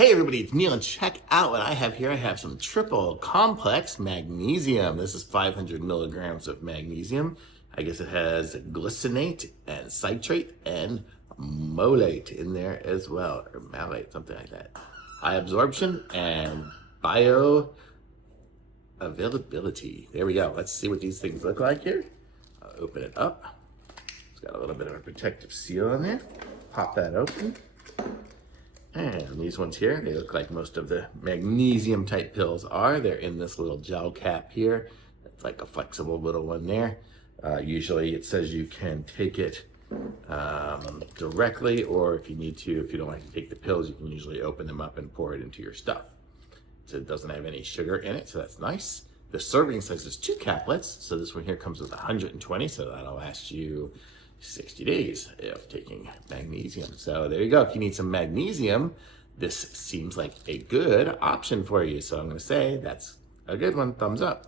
Hey everybody, it's Neil, and check out what I have here. I have some triple complex magnesium. This is 500 milligrams of magnesium. I guess it has glycinate and citrate and molate in there as well, or malate, something like that. High absorption and bioavailability. There we go. Let's see what these things look like here. I'll open it up. It's got a little bit of a protective seal on there. Pop that open. And these ones here, they look like most of the magnesium type pills are. They're in this little gel cap here. It's like a flexible little one there. Usually it says you can take it directly, or if you need to, if you don't like to take the pills, you can usually open them up and pour it into your stuff. So it doesn't have any sugar in it, so that's nice. The serving size is 2 caplets. So this one here comes with 120, so that'll last you 60 days of taking magnesium. So there you go. If you need some magnesium, this seems like a good option for you. So I'm going to say that's a good one. Thumbs up.